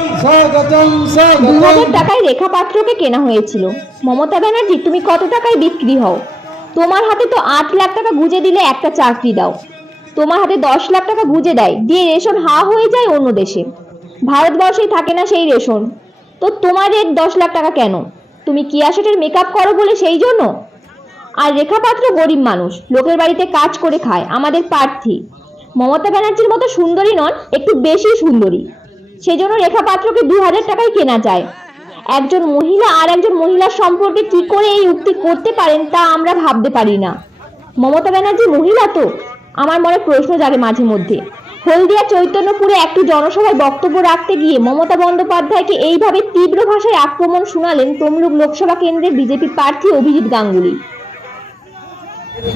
2000 টাকায় রেখা পাত্রকে কেনা হয়েছিল। মমতা ব্যানার্জি, তুমি কত টাকায় বিক্রি হও? তোমার হাতে তো 8 লাখ টাকা গুজে দিলে একটা চাকরি দাও, তোমার হাতে 10 লাখ টাকা গুজে দেয়, দিয়ে রেশন হা হয়ে যায় অন্য দেশে। ভারতবর্ষেই থাকে না সেই রেশন, তো তোমার রেট 10 লাখ টাকা কেন? তুমি কিয়া শেঠের মেকআপ করো বলে সেই জন্য? আর রেখা পাত্র গরিব মানুষ, লোকের বাড়িতে কাজ করে খায়, আমাদের প্রার্থী। মমতা ব্যানার্জির মতো সুন্দরী নন, একটু বেশি সুন্দরী, সেজন্য রেখা পাত্রকে 2000 টাকায় কেনা যায়। একজন মহিলা আর একজন মহিলার সম্পর্কে কি করে এই উক্তি করতে পারেন তা আমরা ভাবতে পারি না। মমতা ব্যানার্জি মহিলা তো? আমার মনে প্রশ্ন জাগে মাঝে মধ্যে। হলদিয়া চৈতন্যপুরে একটি জনসভায় বক্তব্য রাখতে গিয়ে মমতা বন্দ্যোপাধ্যায়কে এইভাবে তীব্র ভাষায় আক্রমণ শোনালেন তমলুক লোকসভা কেন্দ্রের বিজেপি প্রার্থী অভিজিৎ গাঙ্গুলি।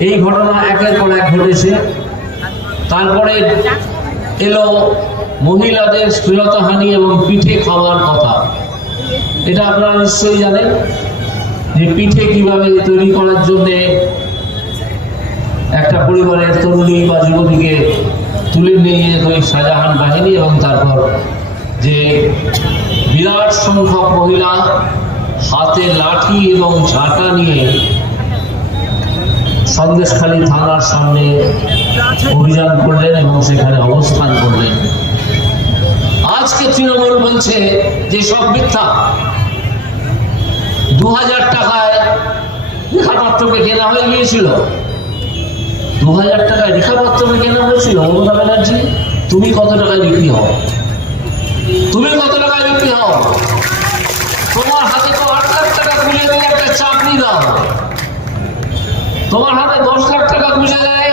এই ঘটনা একের পর এক ঘটেছে। তারপরে এলো মহিলাদের শ্লীলতাহানি এবং পিঠে খাওয়ার কথা। এটা আপনারা নিশ্চয়ই জানেন যে পিঠে কিভাবে তৈরি করার জন্য একটা পরিবারের তরুণী বা যুবতীকে তুলে নিয়ে যেত শাহজাহান বাহিনী, এবং তারপর যে বিরাট সংখ্যক মহিলা হাতে লাঠি এবং ঝাঁটা নিয়ে সন্দেশখালী থানার সামনে অভিযান করলেন এবং সেখানে অবস্থান করলেন। আজকে তৃণমূল বলছে যে সব মিথ্যা। 2000 টাকায় রেখাপাত্রকে কেনা হয়ে গিয়েছিল। 2000 টাকায় রেখাপাত্রকে কেনা হয়েছিল। মমতা ব্যানার্জি, তুমি কত টাকায় বিক্রি হও? তুমি কত টাকায় বিক্রি হও? তোমার হাতে তো 8 লাখ টাকা তুলে দিয়ে একটা চাকরি দাও, তোমার হাতে 10 লাখ টাকা গুঁজে দেয়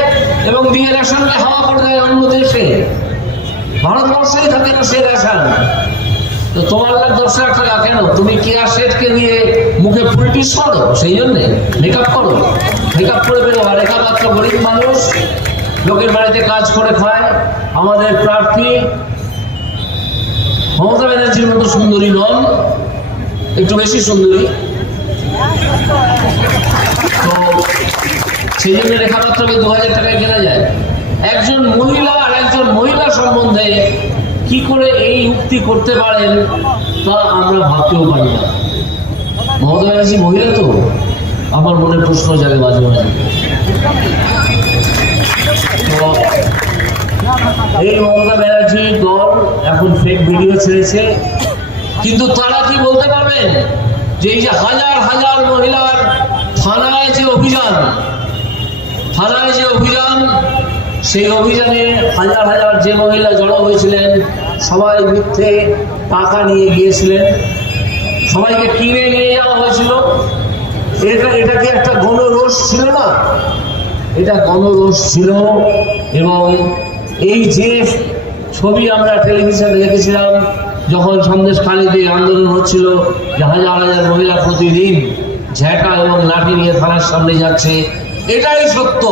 এবং দিয়ে রেশনকে হাওয়া করে দেয় অন্য দেশে। ভারতবর্ষেই থাকে না সে রেশন, তো তোমার 10 লাখ টাকা কেন? তুমি কিয়া শেঠকে দিয়ে মুখে ফুলটিস করো, সেই জন্যে মেকআপ করো, মেকআপ করে বেরো। আর রেখা পাত্র গরিব মানুষ, লোকের বাড়িতে কাজ করে খায়। আমাদের প্রার্থী মমতা ব্যানার্জির মতো সুন্দরী নন, একটু বেশি সুন্দরী। তো সেই জন্য রেখাপাত্রকে 2000 টাকায় কেনা যায়। একজন মহিলা আর একজন মহিলা সম্বন্ধে কি করে এই উক্তি করতে পারেন তা আমরা ভাবতেও পারি না। মমতা ব্যানার্জি মহিলা তো, আমার মনে প্রশ্ন জাগে মাঝে মাঝে। তো এই মমতা ব্যানার্জির দল এখন ফেক ভিডিও ছেড়েছে, কিন্তু তারা কি বলতে পারবেন যে এই যে হাজার হাজার মহিলার থানায় যে অভিযান, সেই অভিযানে হাজার হাজার যে মহিলা জড়ো হয়েছিলেন সবাই মিথ্যে টাকা নিয়ে গিয়েছিলেন, সবাইকে কিনে নিয়ে যাওয়া হয়েছিল। এটা কি একটা গণরোষ ছিল না? এটা গণরোষ ছিল। এবং এই যে ছবি আমরা টেলিভিশনে দেখেছিলাম যখন সন্দেশখালীতে আন্দোলন হচ্ছিল, যে হাজার হাজার মহিলা প্রতিদিন ঝ্যাঁটা এবং লাঠি নিয়ে থানার সামনে যাচ্ছে, এটাই সত্য।